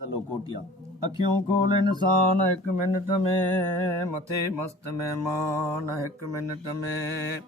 लोकोटिया अखियों खोल इंसान एक मिनट में मथे मस्त मेहमान एक मिनट में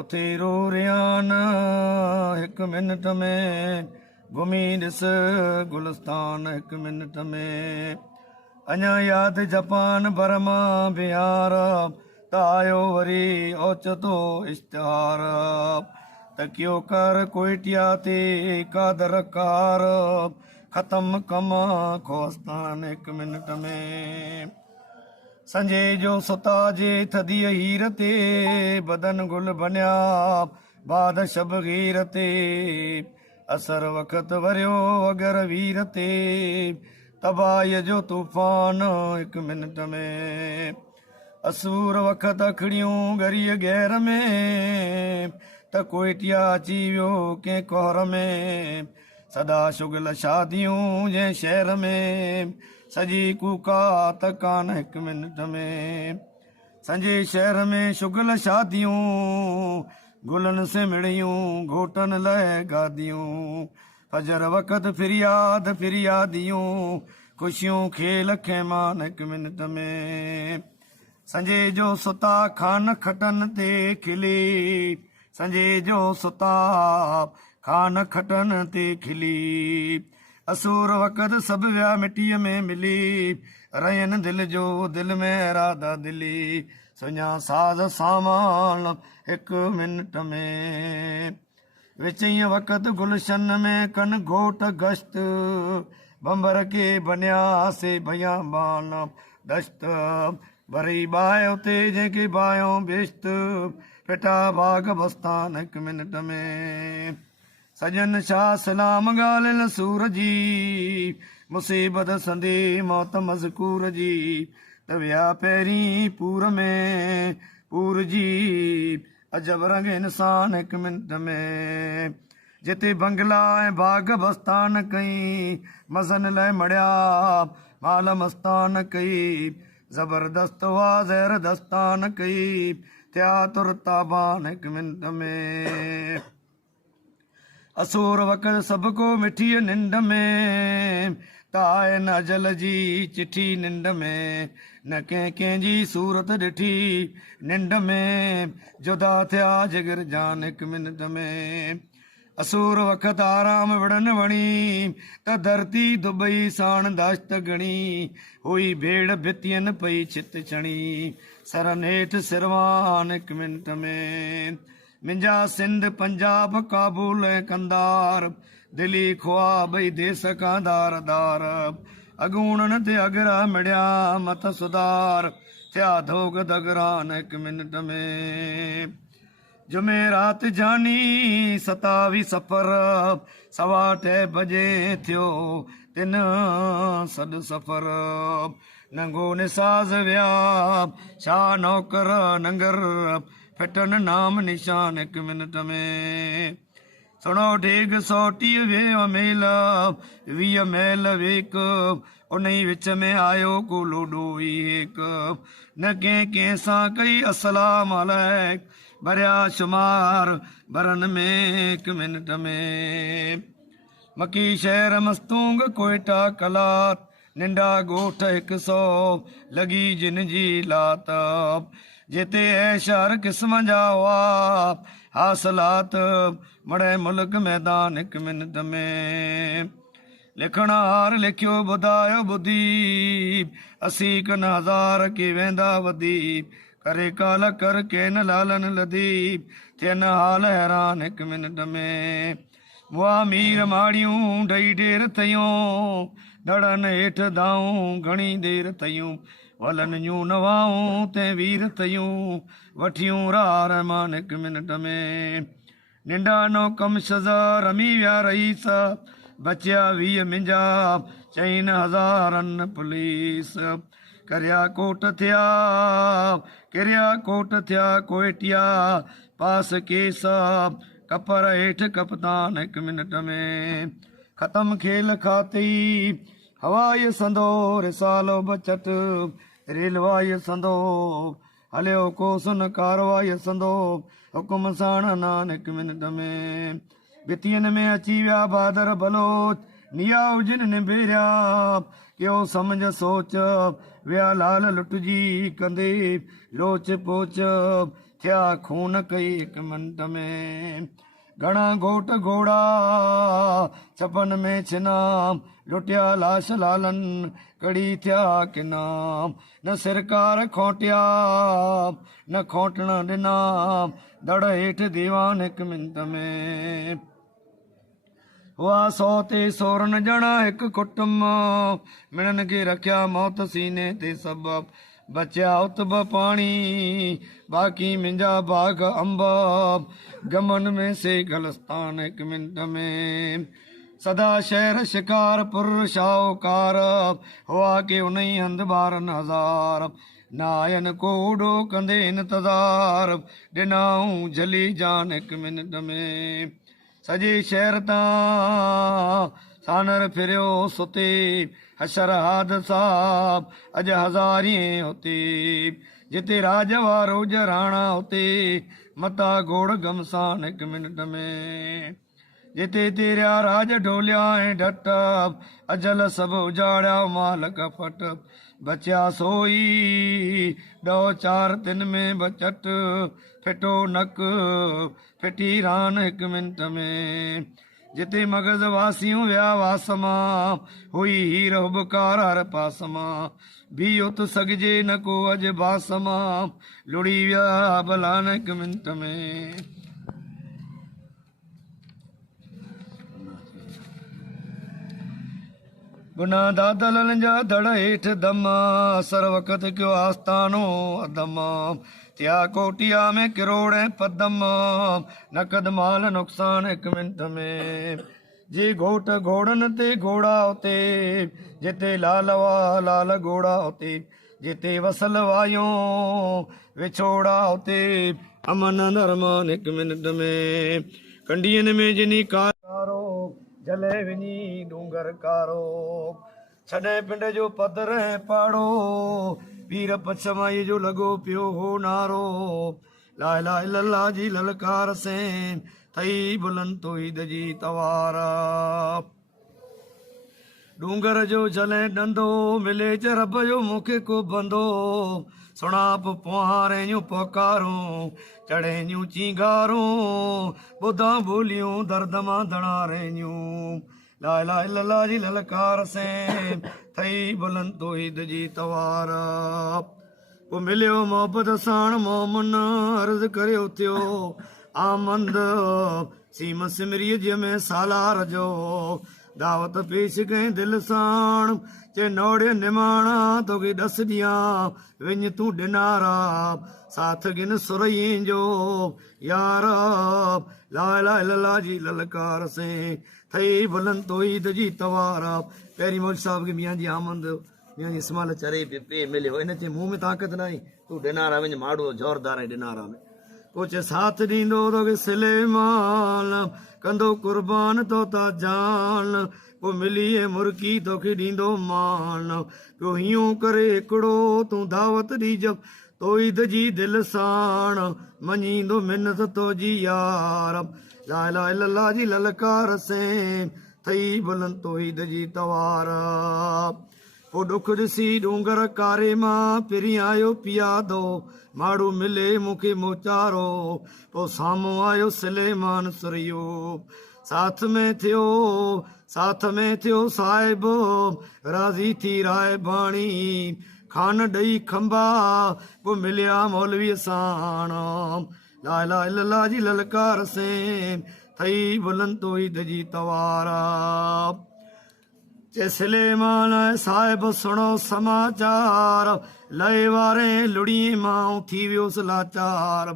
उथे रो रियान एक मिनट में घुमी ॾिस गुलस्तान एक मिनट में अञा यादि जापान बर्मा बिहार त आयो वरी ओचितो इश्तिहार तकियो कर कोइटिया ते कादर कार ख़त्म कम खोस्तान एक मिनट में संजे जो सुता जे थदीअ हीर ते बदन गुल बनिया बाद शबगीर ते असर वक़्त वरियो वगर वीर ते तबाहीअ जो तूफ़ान हिकु मिनट में असूर वक़्त अखड़ियूं ॻरीअ गैर में त कोइटिया अची वियो कंहिं कोहर में सदा शुगल शादियूं जंहिं शहर में सजी कूका त कान हिकु मिनट में संजे शहर में शुगल शादियूं गुलनि से मिड़ियूं घोटनि लाइ गादियूं फजर वक़्त फिरियादियूं ख़ुशियूं खेल खेमान हिकु मिनट में संजे जो सुता खान खटनि ते खिली संजे जो सुता खान खटनि ते खिली असूर वक़्त सभु विया मिटीअ में मिली रहियनि दिलि जो दिलि में इरादा दिली सुञा साज़ सामान हिकु मिनट में विचईं वक़्त गुलशन में कन घोट गश्त बंबर के बनिया से भया बान दश्त भरी बाहि उते जंहिंखे बाहियो बेश्त पिटा बाग बस्तान हिकु मिनट में सजन शाह सलाम ॻाल्हि सूर जी मुसीबत संदे मौत मज़कूर जी त विया पहिरीं पूर में पूर जी अजब रंग इंसान हिकु मिनट में जिते बंगला ऐं बाग बस्तान कई मज़न लाइ मड़िया माल मस्तान कई ज़बरदस्त हुआ ज़हर दस्तान कई थिया तुर ताबान हिकु मिनट में असूर वक़्त सभु को मिठीअ निंड में त आहे न अजल जी चिठी निंड में न कंहिंजी सूरत ॾिठी निंड में जुदा थिया जिगर जान हिकु मिनट में असूर वक़्त आराम विड़न वणी त धरती दुबई साण दाश्त घणी हुई भेड़ भितियन पई छित छणी सरन हेठि सिरवान हिकु मिनट में मुंहिंजा सिंध पंजाब काबुल ऐं कंदार दिल्ली ख्वाब ॿई देस खां दार दार अॻूणनि ते अगरा मिड़िया मत सुधार थिया धोग दगरान हिकु मिनट में जुमेरात जानी 27 सफ़र 8:15 बजे थियो तिन सॾ सफ़र नंगो निसाज़ विया छा नौकर नंगर फिटन नाम निशान हिकु मिनट में सुणो ढेग 130 मेल 20 मेल वेक उन विच में आयो को लोडो ई हिकु न कंहिं सां कई अस्सलाम अलैक भरिया शुमार भरन में हिकु मिनट में मकी शहर मस्तूंग कोइटा कलात निंडा ॻोठ 100 लॻी जिन जी लात जिते ऐशार क़िस्म जा हुआ हासिलात मड़े मुल्क मैदान हिकु मिनट में लिखण हार लिखियो ॿुधायो ॿुधी 80,000 के वेंदा वधी करे काल कर केन लालन लधी थियन हाल हैरान हिकु मिनट में मुआ मीर माड़ियूं ढई ढेर थयूं दड़नि हेठि दाऊं घणी देर थयूं वलनि न्यू नवाऊं ते वीर थयूं वठियूं रार मान हिकु मिनट में निंडा नो कम शज़ा रमी विया रईस बचिया 20 मिंजा 4,000 पुलिस किरिया कोट थिया कोइटिया पास केस कपर हेठि कप्तान हिकु मिनट में ख़त्म खेल खाती हवाई संदो रिसालो बचट रेलवाई संदो हलियो कोसन कारवाई संदो हुकुम साण नान हिकु मिनट में भितियनि में अची विया बहादुर बलोच ਨਿਆਉ ਜਿਨ ਨਿਬੇਰਿਆ ਕਿਉ ਸਮਝ ਸੋਚ ਵਿਆ ਲਾਲ ਲੁੱਟ ਜੀ ਕੰਦੇ ਲੋਚ ਪੋਚ ਥਿਆ ਖੂਨ ਕਈ ਇੱਕ ਮਿੰਟ में घणा घोट घोड़ा छपन में छिनाम लुटिया लाश लालन कड़ी थिया किनाम न सिरकार खोटिया न खोटण ॾिना दड़ हेठि दीवान हिक मिंट में हुआ 100 ते 100 ॼणा हिकु कुटुंब मिणन खे रखिया मौत सीने ते सबबु बचिया उतब पाणी बाक़ी मुंहिंजा बाग अंब गमन में से गलस्तान हिक मिंट में सदा शहर शिकारपुर शाहूकार हुआ के उन्हीं हंध 12,000 नायन कोडो कंदे इंतज़ार ॾिनाऊं जली जान हिक मिंट में सॼे शहर तां सानर फिरियो सुते हशर हादसा अॼु हज़ारिए हुते जिते राज वारो जराणा हुते मता घोड़ घमसान हिक मिंट में जिते तेरिया राज ढोलिया ऐं ढट अजल सभु उजाड़िया माल कपट बचिया सोई 4 दिन में बचट फिटो नक फिटी रान हिक मिंट में जिते मगज़ वासियूं विया वासमा हुई हीर हुबकार हर पासमा बीहो त सघिजे न को अॼु बासमा लुड़ी विया भलान हिक मिंट में गुनाह दादलनि जा दड़ हेठि दम असर वक़्त कयो आस्थानो अदम थिया कोटिया में किरोड़ ऐं पदम नक़द माल नुक़सान हिक मिंट में जी घोट घोड़नि ते घोड़ा उते जिते लाल वा लाल घोड़ा उते जिते वसल वायूं विछोड़ा उते अमन नरमान हिक मिंट में कंडियन में जिनी कारो जले विनी डूंगर कारो छॾे पिंड जो पदर ऐं पाड़ो पीर पछमाई जो लॻो पियो हो नारो ला इलाहा इल्लल्लाह जी ललकार से थई बुलंद तौहीद जी तवारा डूंगर जो जले डंदो मिले च रब जो मूंखे को बंदो सुणाप पुहारें पोकारूं चढ़ेनियूं चींगारूं ॿुधां ॿोलियूं दर्द मां दणारेनियूं ला इलाहा इल्लल्लाह जी ललकार से थई बुलंद तौहीद जी तवारा पोइ मिलियो मोहबत साण मोमन अर्ज़ करे उथियो आमंद सीम सिमरीअ जे में सालार जो दावत पेश कई दिलि साण चे नोड़े निमाणा तोखे ॾस ॾियां विञ तूं ॾिनारा साथ गिन सुरईं जो यार ला इलाहा इल्लल्लाह जी ललकार से थई बुलंद तौहीद जी तवारा पहिरीं मौलवी साहब खे मियां जी आमंद मियां जी इस्माल चरे पे मिलियो हिन चई मुंहुं में ताक़त न आई तूं ॾिनारा वञ माड़ो ज़ोरदार ऐं ॾिनारा में पोइ चए साथ ॾींदो तोखे सिलेमान कंदो कुर्बान तो ता जान पोइ मिली ऐं मुर्की तोखे ॾींदो मान पियो हीअं करे हिकिड़ो तूं दावत ॾिज तौहीद जी दिलि साण मञींदो मिनत तुंहिंजी यार ला इलाहा इल्लल्लाह जी ललकार से थई बुलंद तौहीद जी तवारा पोइ ॾुख ॾिसी डूंगर कारे मां पिरी आयो पियादो माण्हू मिले मूंखे मोचारो पोइ साम्हूं आयो सिलेमान सुरियो साथ में थियो साहिब राज़ी थी राय बाणी खान ॾेई खंबा पोइ मिलिया मौलवीअ साण ला इलाहा इल्लल्लाह जी ललकार से थई बुलंद तौहीद जी तवारा चे सिलेमान साहिब सुणो समाचार लए वारे लुड़ी मां थी वियोसि लाचार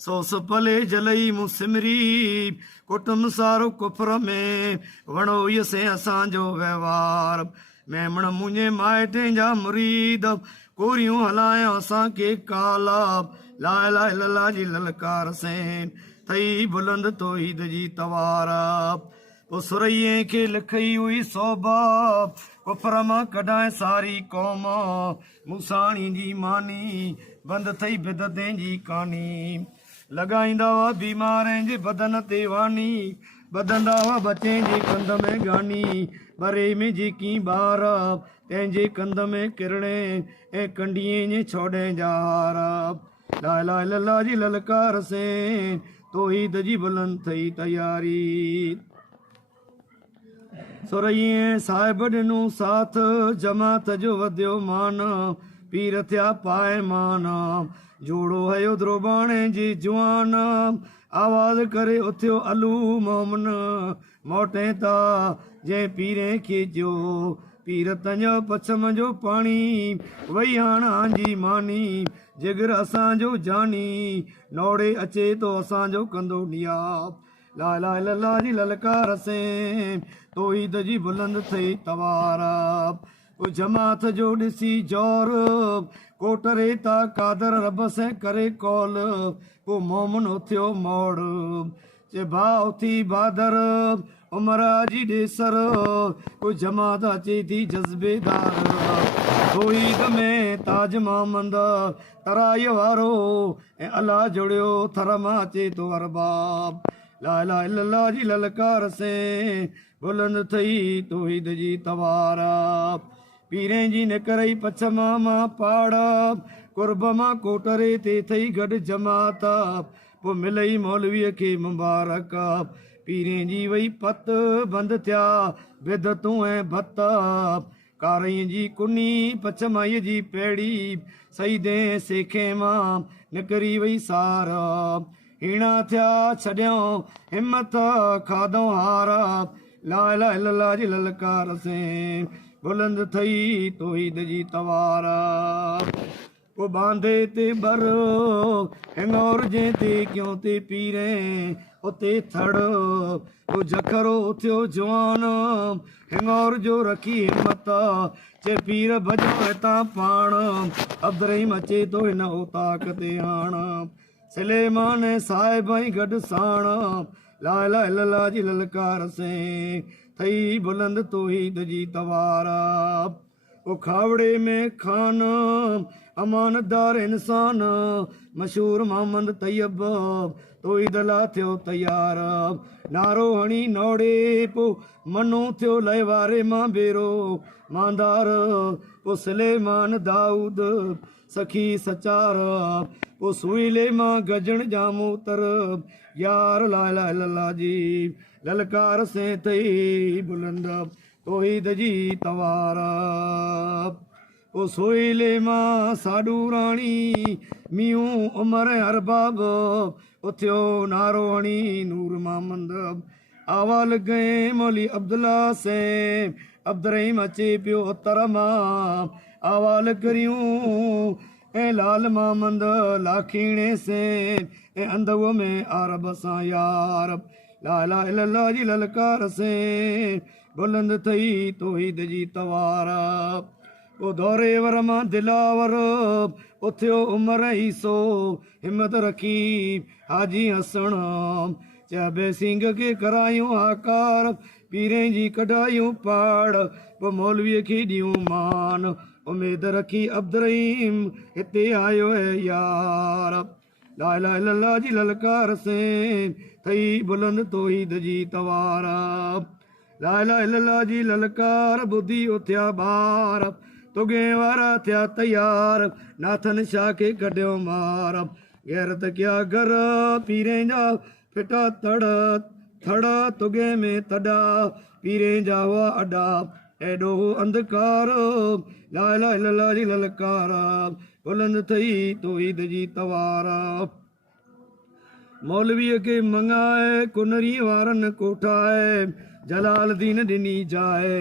सोस पले जलई मूं सिमरी कुटुंब सारो कुफर में वणो इसे असांजो व्यवहार मेमण मुंहिंजे माइटे जा मुरीद कोरियूं हलाया असांखे काला ला इलाहा इल्लल्लाह जी ललकार से थई बुलंद तौहीद जी तवारा पोइ सुरईअ खे लिखई हुई सोभा कुफर मां कढाए सारी क़ौम मूसाणी जी मानी बंदि थई बिदतें जी कहानी लॻाईंदा हुआ बीमारनि जे बदन ते वानी बदंदा हुआ बचे जे कंध में गानी बरे में जेकी ॿार तंहिंजे कंध में किरणे ऐं कंडीअ जे छोड़े जा हार ला ला लला जी ललकार से तौहीद जी बुलंद थई तयारी सुरईअ साहिब ॾिनो साथ जमात जो वधियो मान पीर थिया पाए मान जोड़ो हयो द्रोबाणे जी जुआन आवाज़ करे उथियो अलू मोमन मोटे ता जंहिं पीरे खे जो पीर तंजो पछम जो पाणी वई हाण आंजी मानी जिगर असांजो जानी नोड़े अचे तो असांजो कंदो नियाब ला ला लला जी ललकार से तौहीद जी बुलंद थई तवारा ओ जमात जो ॾिसी जोर कोटरे ता कादर रब से करे कौल को मोमन उथियो मोड़ चे भाउ थी बादर उमरा जी ॾेसर को जमात अचे थी जज़्बेदार तौहीद में ताज मामंद तराय वारो ऐं अलाह जुड़ियो थर मां अचे तो अरबाब ला ला इल्लल्लाह जी ललकार से बुलंद थई तौहीद जी तवारा पीरें जी निकरई पछमा मां पाड़ कुर्ब मां कोटरे ते थई गॾु जमात पोइ मिलई मौलवीअ खे मुबारक पीरें जी वई पत बंदि थिया बिदतूं ऐं भत कारईअ जी कुनी पछमाईअ जी पेड़ी सईदे सेखे मां निकिरी वई सार हीणा थिया छॾियो हिमत खाधो हार ला ला इल्लल्लाह जी ललकार से बुलंद थई तौहीद जी तवारा ओ बांधे ते बर हिंगोर जे ते क्यों ते पीरे उते थड़ ओ जखरो उथियो जवान हिंगोर जो रखी हिम्मत चे पीर भॼो हितां पाण अब्दुर्रहीम अचे तो हिन ओताक ते हाण सलेमान साहिब ऐं गॾु साण ला ला इल्लल्लाह जी ललकार से थई बुलंद तौहीद जी तवारा ओ खावड़े में खान अमानतदार इंसान मशहूर मोहम्मद तैयब तौहीद ला थियो तयार नारो हणी नोड़े पो मनो थियो लय वारे मां बेरो मांदार पो सलेमान दाऊद सखी सचार पो सुईले मां गजण जामूतर यार ला ला इल्लल्लाह जी ललकार से थई बुलंद तौहीद जी तवारा ओ सोईले मां साडू राणी मियूं उमर अरबाब उथियो नारो हणी नूर मामंद आवाल गए मौली अब्दुल्ला से अब्दुर्रहीम अचे पियो उतर मां आवाल करियूं ऐं लाल मामंद लाखीणे से ऐं अंदव में आरब सां यार ला ला इल्लल्लाह जी ललकार से बुलंद थई तौहीद जी तवारा ओ दौरे वर मां दिलावर उथियो उमर ईसो हिम्मत रखी हाजी हसण चबे सिंह खे करायूं आकार पीरें जी कढायूं पाड़ पोइ मौलवीअ खे ॾियूं मान उमेद रखी अब्दुर्रहीम हिते आयो है यार ला इलाहा इल्लल्लाह जी ललकार से थई बुलंद तौहीद जी तवारा ला इलाहा इल्लल्लाह जी ललकार ॿुधी उथिया ॿार तुगे वारा थिया तयार नाथन शाह खे कढियो मार गैरत कया घर पीरे जा फिटा तड़ थड़ तुगे में तॾा पीरे जा हुआ अॾा एॾो अंधकार ला इलाहा इल्लल्लाह जी ललकार बुलंद थई तौहीद जी तवारा मौलवीअ खे मंगाए कुनरी वारनि कोठाए जलालदीन ॾिनी जाए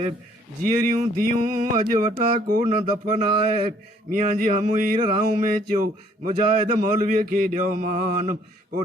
जीअरियूं धियूं अॼु वटा को न दफ़नाए मियां जी हमूर राऊं में चयो मुजाहिद मौलवीअ खे ॾियो मान पोइ